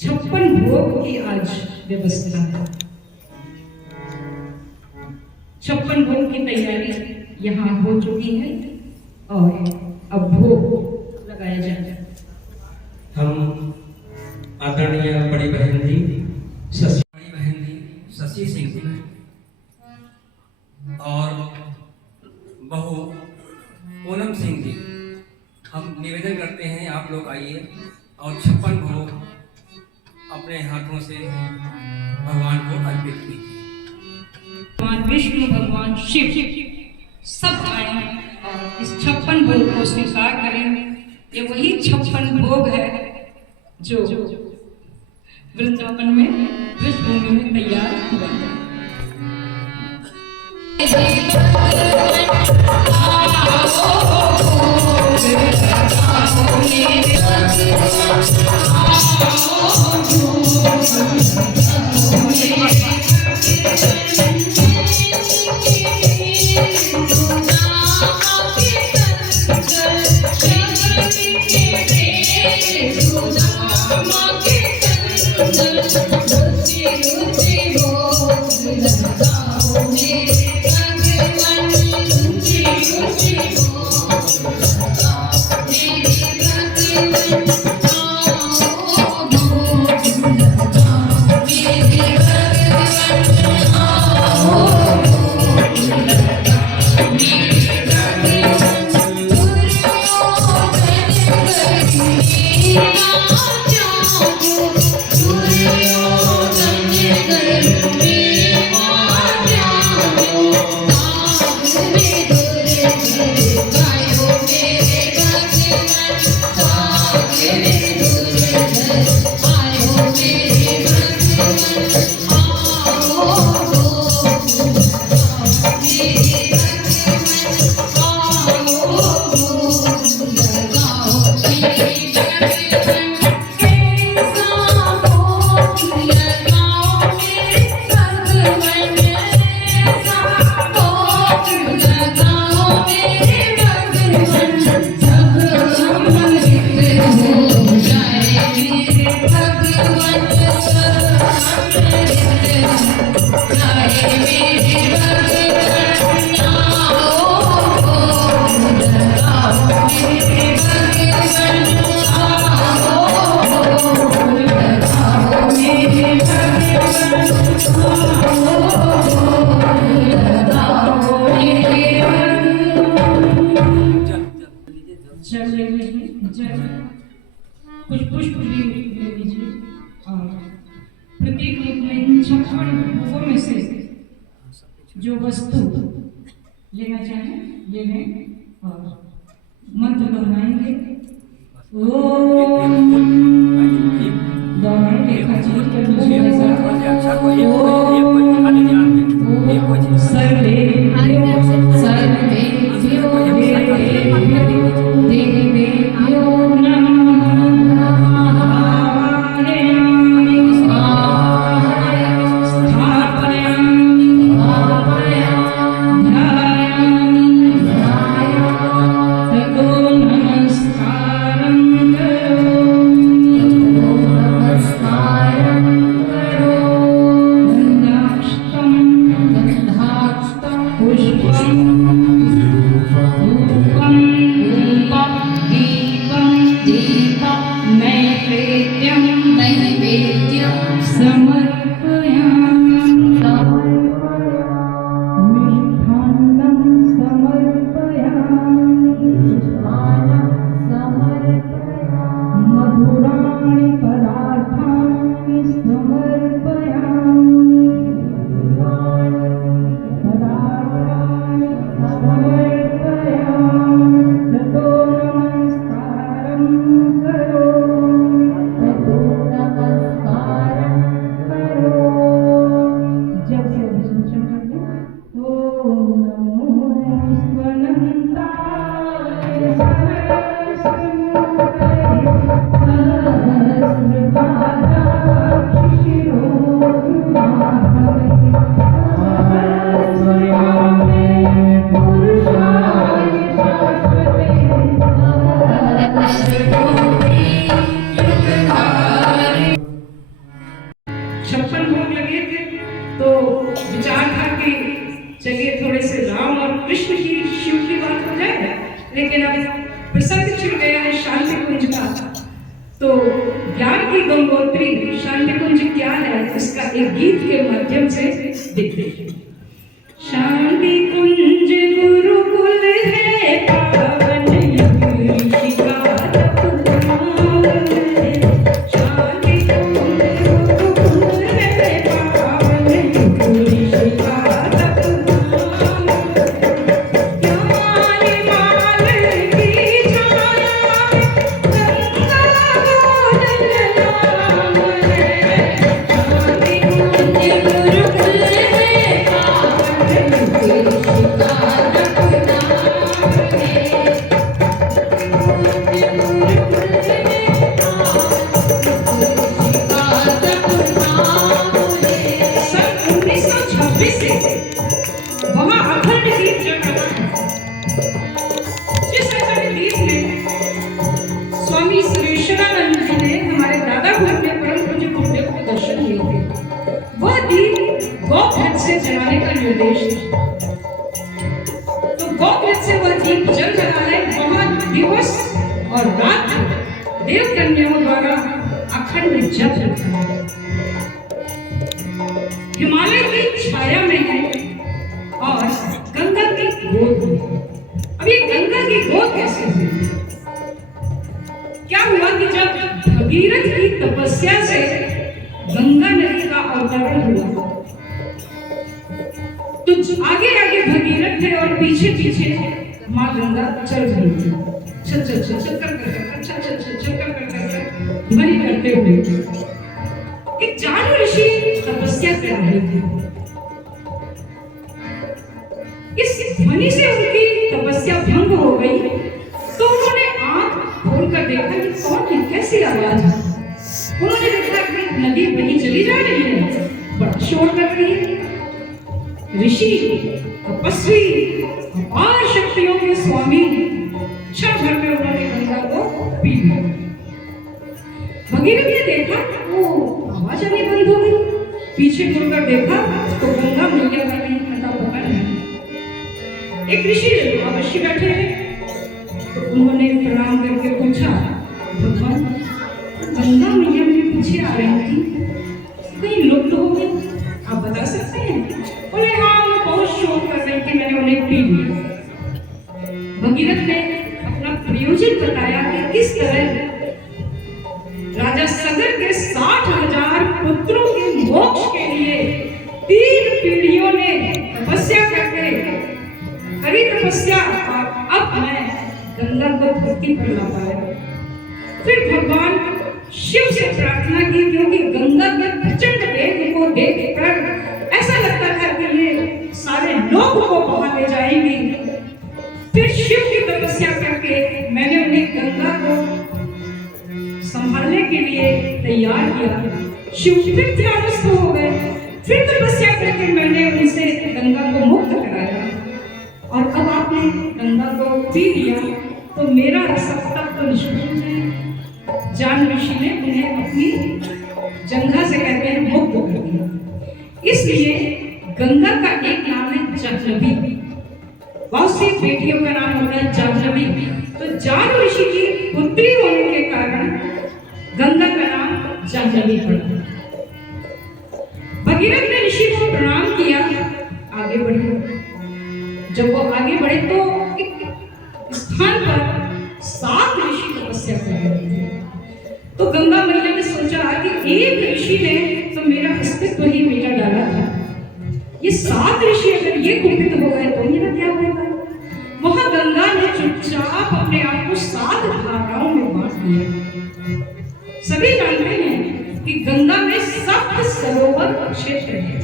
56 भोग की आज व्यवस्था है। 56 भोग की तैयारी यहाँ हो चुकी है और अब भोग लगाया जाएगा। हम आदरणीय बड़ी बहन जी शशि सिंह जी और बहू पूनम सिंह जी, हम निवेदन करते हैं आप लोग आइए और 56 भोग अपने हाथों से भगवान को अर्पित कीजिए। भगवान विष्णु, भगवान शिव सब आए और इस 56 भोग को स्वीकार करें। ये वही 56 भोग है जो वृंदावन में ब्रजभूमि में तैयार हुआ है। कुछ पुष्प भी ले लीजिए और प्रत्येक रूप में इन 56 भोगों में से जो वस्तु लेना चाहें ले लें और मंत्र दोहराएंगे। ओम दोहराएंगे सर्वे तो विचार था कि चलिए थोड़े से राम और कृष्ण की शिव की बात हो जाए, लेकिन अब प्रसंग छिड़ गया है शांति कुंज का। तो ज्ञान की गंगोत्री शांति कुंज क्या है, इसका एक गीत के माध्यम से देखते हैं। शांति कुंज गुरुकुल है पावन ऋषिका स्वामी सुरेश्वरानंद जी ने हमारे दादा भर में परम पूज्य गुरुदेव को दर्शन दिए थे। वह दीप गौघट से जलाने का निर्देश था। तो गौघट से वह दीप जल रहा है। वहां दिवस और रात देव कन्याओं द्वारा अखंड जप रखा है। हिमालय की छाया में है और गंगा की गोद में। अब ये गंगा की गोद कैसे हुई? क्या हुआ कि जब भगीरथ की तपस्या से गंगा नदी का अवतरण हुआ, तो आगे आगे भगीरथ थे और पीछे पीछे माँ गंगा चल रही थी, चल चल चल चल कर ध्वनि करते हुए। एक जान ऋषि तपस्या कर रहे थे। इस ध्वनि से उनकी तपस्या भंग हो गई, तो उन्होंने आंख खोलकर देखा कि कौन है, कैसी आवाज है। उन्होंने देखा कि नदी बही चली जा रही है, बड़ा शोर कर रही है। ऋषि तपस्वी अपार शक्तियों के स्वामी क्षण भर में उन्होंने गंगा को पी लिया। भगीरथ ने देखा वो आवाज आनी बंद हो गई। पीछे मुड़कर देखा तो गंगा मैया का कहीं पता नहीं। एक ऋषि अवश्य बैठे हैं, तो उन्होंने प्रणाम करके पूछा, भगवान गंगा मैया मेरे पीछे आ रही थी, कहीं लुप्त हो गई, आप बता सकते हैं? बोले हाँ, वो बहुत शोर कर रही थी, मैंने उन्हें पी लिया। भगीरथ ने अपना प्रयोजन बताया कि किस तरह राजा सगर के 60,000 पुत्रों के मोक्ष के लिए 3 पीढ़ियों ने तपस्या करके करी तपस्या, और अब मैं गंगा को धरती पर ला पाया। फिर भगवान शिव से प्रार्थना की, क्योंकि गंगा के प्रचंड वेग को देखकर ऐसा लगता था कि ये सारे लोग को बहा ले जाएंगी। फिर शिव की तपस्या करके मैंने उन्हें गंगा को संभालने के लिए तैयार किया। शिव फिर ध्यानस्थ हो गए। फिर तपस्या करके मैंने उनसे गंगा को मुक्त कराया, और अब आपने गंगा को पी लिया, तो मेरा सप्तक तो निष्फल है। जान ऋषि ने उन्हें अपनी जंघा से कहते हैं मुक्त कर दिया। इसलिए गंगा का एक नाम है जाह्नवी। बहुत सी बेटियों का नाम होता है जाह्नवी। तो जान ऋषि की पुत्री होने के कारण गंगा का नाम जाह्नवी पड़ा। भगीरथ ने ऋषि को प्रणाम किया, आगे बढ़े। जब वो आगे बढ़े तो एक स्थान पर 7 ऋषि तपस्या कर रहे थे। तो गंगा मैया ने सोचा कि एक ऋषि ने तो मेरा अस्तित्व ही मिटा डाला था, ये 7 ऋषि अगर ये कुपित हो गए तो मेरा क्या होगा? वहां गंगा ने चुपचाप अपने आप को 7 धाराओं में बांट दिया। सभी जानते हैं कि गंगा में 7 सरोवर क्षेत्र है,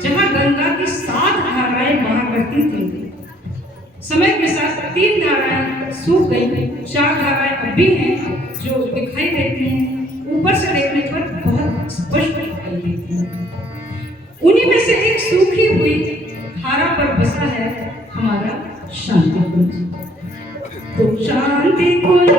जहां गंगा की 7 धाराएं बहा करती थी। समय के साथ 3 धाराएं सूख गई, 4 धाराएं अब भी हैं जो दिखाई देती हैं, ऊपर से देखने पर बहुत स्पष्ट दिखाई देती हैं। उन्हीं में से एक सूखी हुई धारा पर बसा है हमारा शांति कुंज। तो शांति कुंज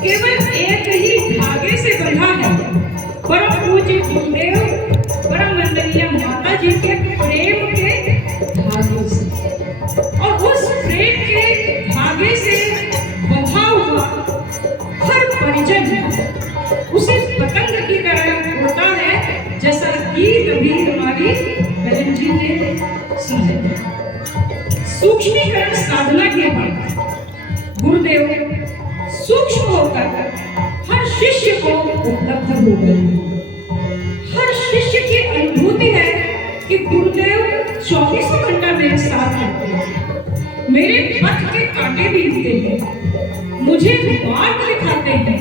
केवल एक ही धागे से बंधा है, परम पूज्य गुरुदेव परम वंदनीय माता जी के प्रेम के धागे से। और उस प्रेम के धागे से बंधा हुआ हर परिजन उसे पतंग की तरह उड़ता है, जैसा गीत अभी हमारी बहन जी ने सुना। सूक्ष्मीकरण साधना के बाद गुरुदेव सूक्ष्म होकर हर शिष्य को उपलब्ध हो गए। हर शिष्य की अनुभूति है कि गुरुदेव 24 घंटा मेरे साथ रहते हैं, मेरे पथ के कांटे बीनते हैं, मुझे मार्ग दिखाते हैं,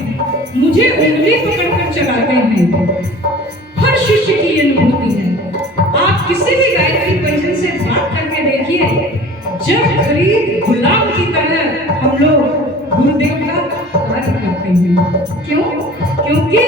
मुझे उंगली पकड़कर चलाते हैं। हर शिष्य की अनुभूति है। आप किसी भी गायत्री परिजन से बात करके देखिए, जब गरीब गुलाम की तरह हम लोग गुरुदेव का कार्य करते हैं। क्यों? क्योंकि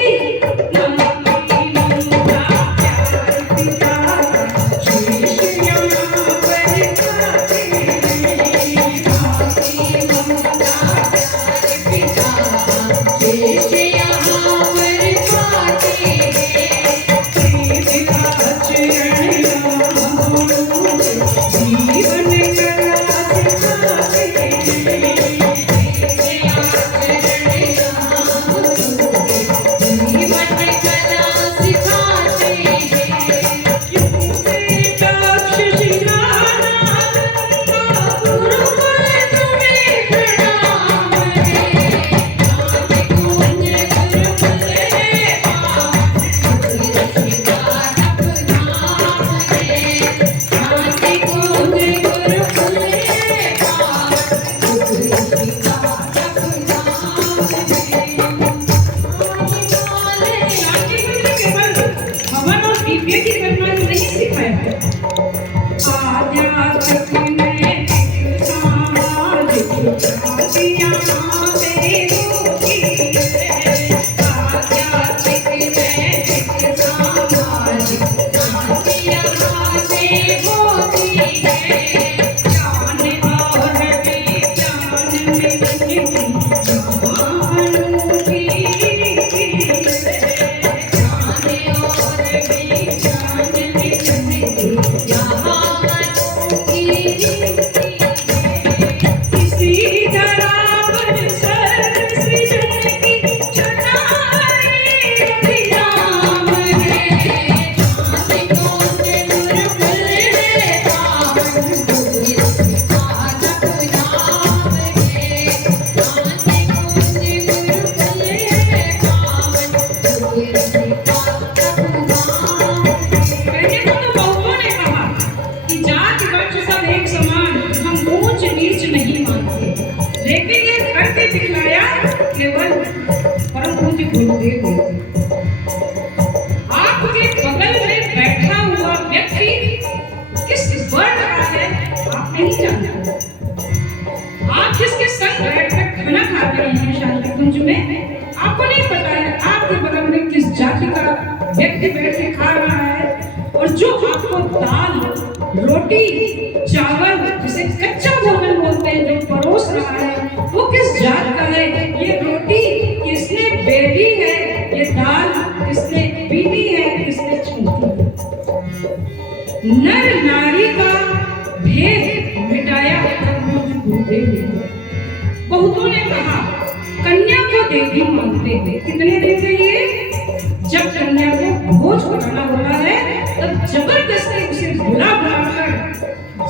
आपके बगल में बैठा हुआ व्यक्ति किस वर्ण का है आप नहीं जानते। आप जिसके संग बैठकर खाना खा रहे हैं शांति कुंज में, आपको नहीं पता है आपके बगल में किस जाति का व्यक्ति बैठ के खा रहा है। और जो आपको दाल, रोटी, चावल जिसे कच्चा भोजन बोलते हैं जो परोस रहा है वो किस जात का है। ये रोटी किसने बेली है, ये दाल किसने पीनी है, किसने छूटी है। नर नारी का भेद मिटाया गुरुदेव ने। बहुतों ने कहा कन्या को देवी मानते हैं। कितने दिन के लिए? जब कन्या को भोज बनाना होता है तब जबरदस्ती उसे बुला बुलाकर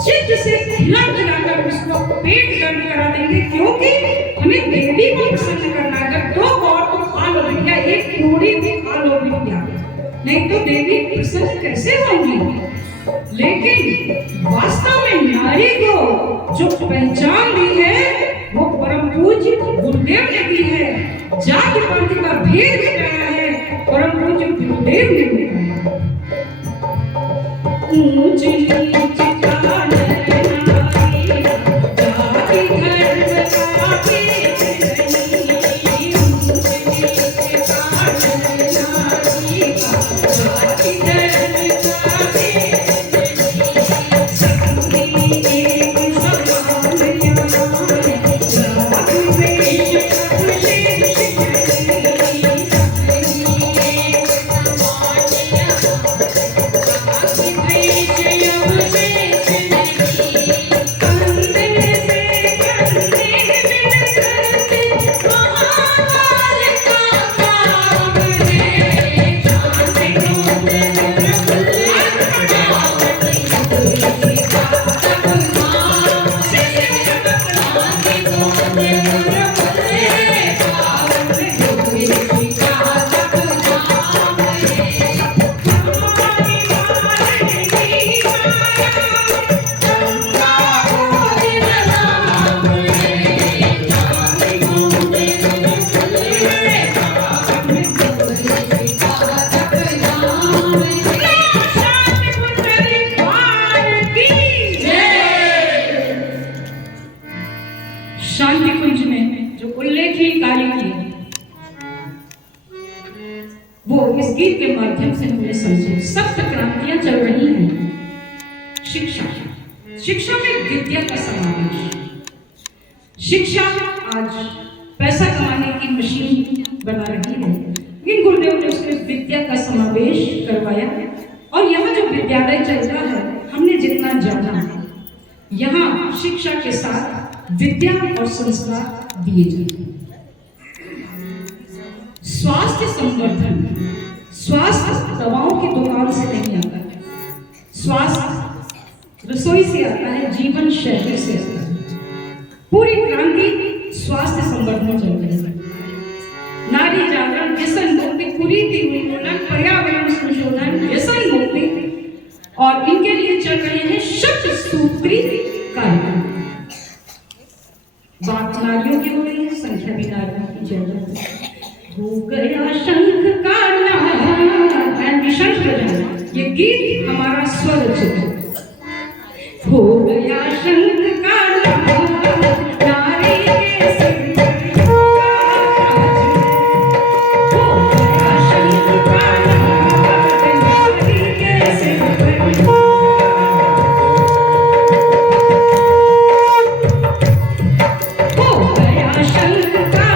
जिद से खिलाकर उसको पेट गर्म करा देंगे, क्योंकि हमें देवी को प्रसन्न करना है। अगर 2 और तो खा लो बिटिया, 1 पूरी भी खा लो बिटिया, नहीं तो देवी प्रसन्न कैसे होंगी। लेकिन वास्तव में नारी को जो पहचान दी है वो परम पूज्य गुरुदेव ने दी है। जाति पाति का भेद मिटाया है परम पूज्य गुरुदेव ने मिटाया। ऊंच नीच जाति धर्म का भेद नहीं, इस गीत के माध्यम से हमने समझे। सप्त क्रांतियां चल रही हैं। शिक्षा, शिक्षा में विद्या का समावेश। शिक्षा आज पैसा कमाने की मशीन बना रही है, लेकिन गुरुदेव ने उसमें विद्या का समावेश करवाया। और यहाँ जो विद्यालय चल रहा है, हमने जितना जाना, यहाँ शिक्षा के साथ विद्या और संस्कार दिए जाते हैं। स्वास्थ्य संवर्धन, स्वास्थ्य दवाओं की दुकान से नहीं आता है, स्वास्थ्य रसोई से आता है, जीवन शैली से आता है। पूरी क्रांति स्वास्थ्य संवर्धन चल रही है। नारी जागरण, व्यसन मुक्ति, कुरीति उन्मूलन, पर्यावरण संशोधन, व्यसन मुक्ति, और इनके लिए चल रहे हैं शत सूत्री कार्यक्रम। बात नारियों की हो रही है, संख्या भी नारियों की ज्यादा है। हो गया शंख का नाद, शंख बजाना, ये गीत हमारा स्वरचित है। हो गया शंख का नाद, नारी के सिर पर ताज। हो गया शंख का नाद, नारी के सिर पर ताज। हो गया शंख का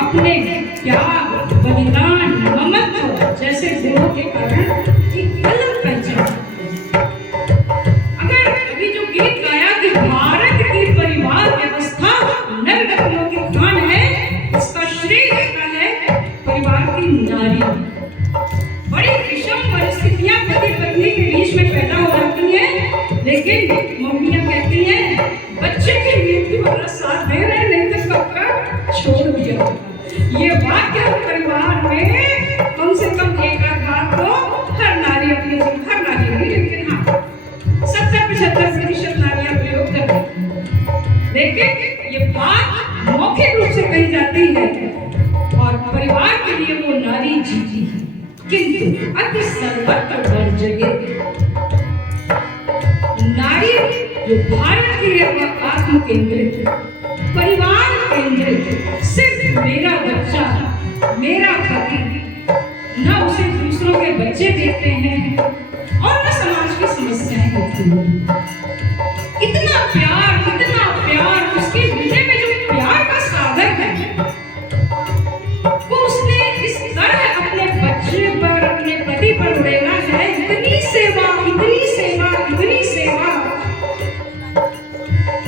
अपने त्याग, बलिदान, ममत्व जैसे गुणों के कारण एक अलग पहचान। अगर अभी जो गीत गाया कि भारत की परिवार व्यवस्था नर रत्नों की खान है, इसका श्रेय जाता है परिवार की नारी। बड़ी विषम परिस्थितियां पति पत्नी के बीच में पैदा हो जाती हैं, लेकिन मम्मियां कहती हैं बच्चे के मृत्यु वाला साथ दे रहे, नहीं तो सबका छोड़ दिया। ये वाक्य परिवार में कम से कम एक आध बार तो हर नारी अपनी, हर नारी नहीं, लेकिन हाँ 70-75% नारियां प्रयोग कर रही हैं। लेकिन ये बात मौखिक रूप से कही जाती है और परिवार के लिए वो नारी जीती है, किंतु अति सर्वत्र हर जगह नारी जो भारत के लिए आत्म केंद्रित, परिवार केंद्रित, सिर्फ मेरा बच्चा, मेरा पति, न उसे दूसरों के बच्चे देखते हैं और न समाज की समस्याएं होती हैं। इतना प्यार उसके हृदय में जो प्यार का सागर है, वो उसने इस तरह अपने बच्चे पर, अपने पति पर उड़ेला है। इतनी सेवा, इतनी सेवा, इतनी सेवा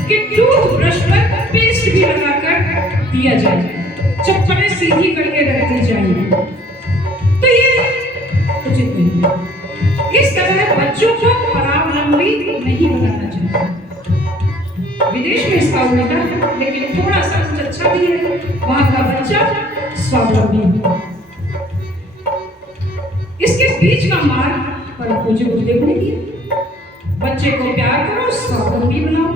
कि टूथब्रश पर पेस्ट भी लगाकर दिया जाए, चप्पलें सीधी करके रख दी जाएंगी, तो ये उचित नहीं है। इस तरह बच्चों को परावलंबी नहीं बनाना चाहिए। विदेश में इसका उल्टा है, लेकिन थोड़ा सा कुछ अच्छा भी है, वहां का बच्चा स्वावलंबी है। इसके बीच का मार्ग पर मुझे गुरुदेव ने दिया, बच्चे को प्यार करो, स्वावलंबी बनाओ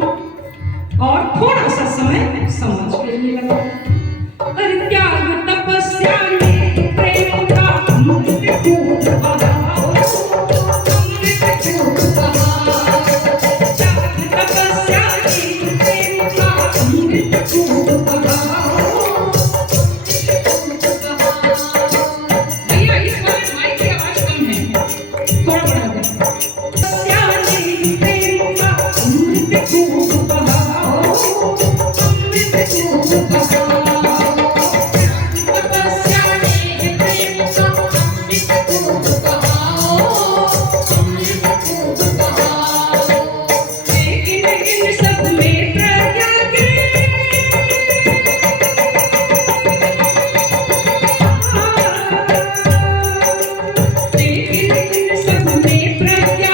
और थोड़ा सा समय समाज के लिए लगाओ। अरे त्याग तपस्या में प्रेम का अमृत खूब बहाओ, अमृत खूब बहाओ। त्याग तपस्या में प्रेम का अमृत खूब बहाओ। भैया इस वाले माइक की आवाज कम है, थोड़ा बढ़ा दो। तपस्या में प्रेम का अमृत खूब बहाओ, अमृत खूब बहाओ। सब में प्रज्ञा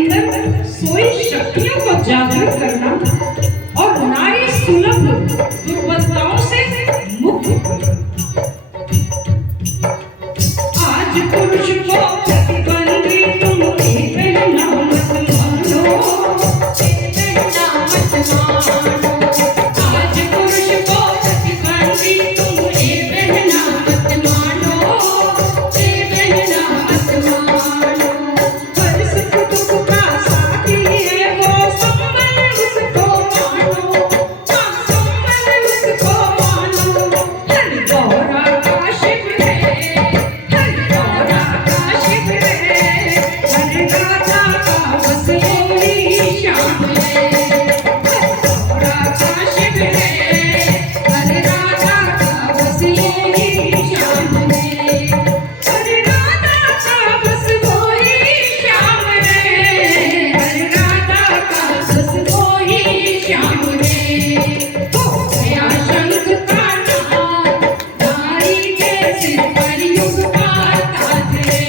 अंदर सोई शक्तियों को जागृत करना और नारी सुलभ दुर्बलताओं से मुक्त करना। आज पुरुष को प्रतिबंधी तुम कहना मत मानो, कहना मत मानो। आज पुरुष को प्रतिबंधी तुम कहना मत मानो, कहना मत मानो। हर सुख दुख का साथी है वो, संबल उसको मानो, संबल उसको मानो। हर गौरा का शिव है, हर गौरा का शिव है, हर राधा का बस वही श्याम है। हर गौरा का शिव है, हर राधा का बस वही श्याम है। हर राधा का बस वही श्याम है, हर राधा का बस वही श्याम है। हो गया शंख का नाद, नारी के सिर पर युग का ताज है।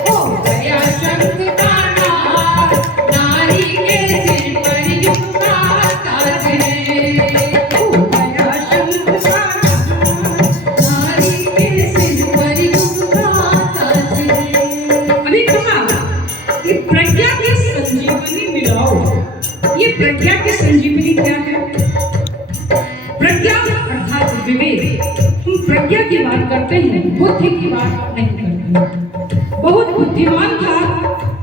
हो गया शंख का नाद, नारी के सिर पर युग का ताज है। हो गया शंख का नाद, नारी के सिर पर युग का ताज है। अभी कहा कि प्रज्ञा की संजीवनी मिलाओ। ये प्रज्ञा की संजीवनी क्या है? प्रज्ञा अर्थात विवेक। हम प्रज्ञा की बात करते हैं, बुद्धि की बात नहीं करते। बहुत बुद्धिमान था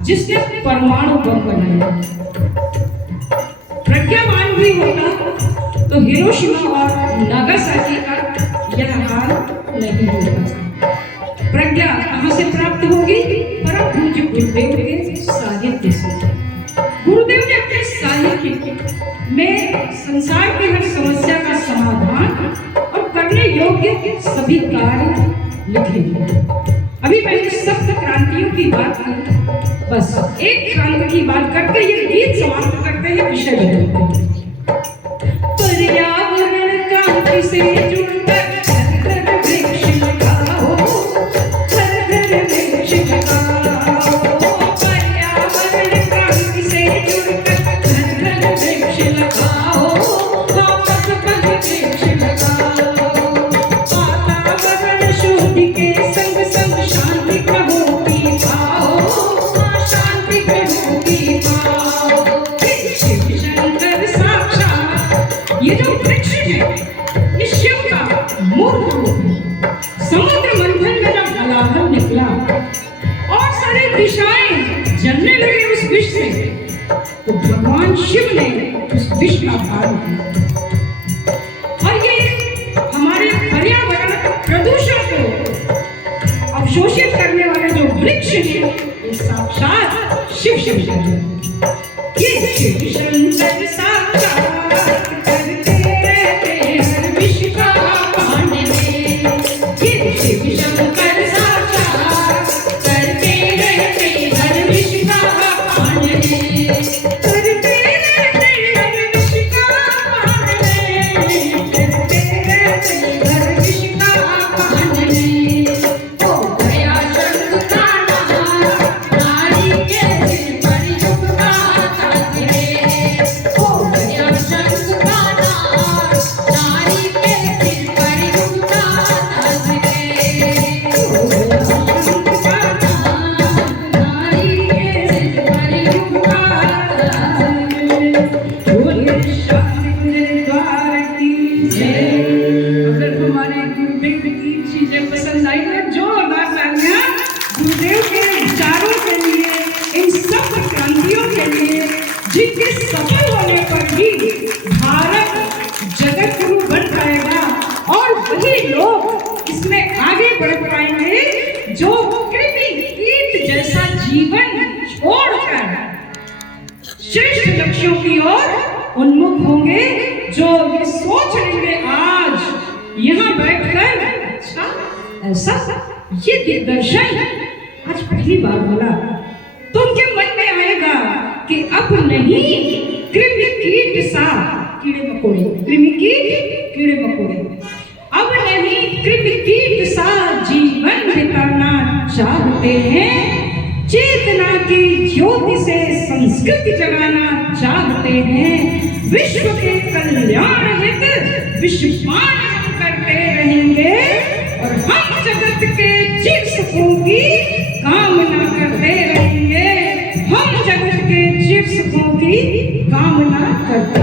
जिसने परमाणु बम बनाया। प्रज्ञावान भी होता तो हिरोशिमा और नागासाकी का यह हाल नहीं होता। प्रज्ञा कहाँ से प्राप्त होगी? परम पूज्य गुरुदेव के साहित्य से। गुरुदेव ने अपने साहित्य में संसार की हर समस्या का समाधान और करने योग्य सभी कार्य लिखे हैं। अभी मैंने सप्त क्रांतियों की बात की, बस एक क्रांति की बात करके ये गीत समाप्त करते हैं, विषय बदलते हैं। पर्यावरण क्रांति से जुड़कर घर घर वृक्ष लगाओ, घर घर वृक्ष लगाओ। पर्यावरण क्रांति से जुड़कर घर घर वृक्ष लगाओ, हाँ पग पग वृक्ष लगाओ। वातावरण शुद्धि के संग संग शांति प्रभु की पाओ, हाँ शांति प्रभु की पाओ। शिव शंकर साक्षात ये जो वृक्ष है, ये शिव का मूर्त रूप है। समुद्र मंथन में जब हलाहल निकला और सारी दिशाएं जलने लगी उस विष से, तो भगवान शिव ने उस विष का पान किया। और ये हमारे पर्यावरण प्रदूषण को अवशोषित करने वाले जो वृक्ष हैं, ये साक्षात शिव शंकर हैं। ये शिव शंकर साक्षात करते रहते हर विष का पान में। ये शिव शंकर साक्षात करते रहते हर विष का पान में। करते रहते हर विष का पान में, करते रहते हर विष का पान में। हो गया शंख का नाद, नारी के सिर पर युग का ताज है। हो गया शंख का नाद, नारी के सिर पर युग का ताज है। हो गया शंख का नाद, नारी के सिर पर युग का ताज है। बोले शांति गुरुद्वार की जय। अगर हमारे गुरुदेव की चीजें पसंद आई तो जोरदार तालियां गुरुदेव के विचारों के लिए, इन सब क्रांतियों के लिए, जिनके सफल होने पर ही भारत जगत गुरु बन पाएगा और वही लोग इसमें आगे बढ़ पाएंगे जो कृमि कीट जैसा जीवन छोड़कर श्रेष्ठ लक्ष्यों की ओर उन्मुख होंगे, जो ये सोच लेंगे आज यहाँ बैठकर, अच्छा ऐसा ये दिग्दर्शन आज पहली बार बोला, तो उनके मन में आएगा कि अब नहीं कृमि कीट सा कीड़े मकोड़े, कृमि कीट कीड़े मकोड़े, अब नहीं कृमि कीट सा जीवन बिताना चाहते हैं। चेतना की ज्योति से संस्कृति जगाना चाहते हैं। विश्व के कल्याण हित विश्वपान हम करते रहेंगे और हम जगत के चिर सुखों की कामना करते रहेंगे। हम जगत के चिर सुखों की कामना करते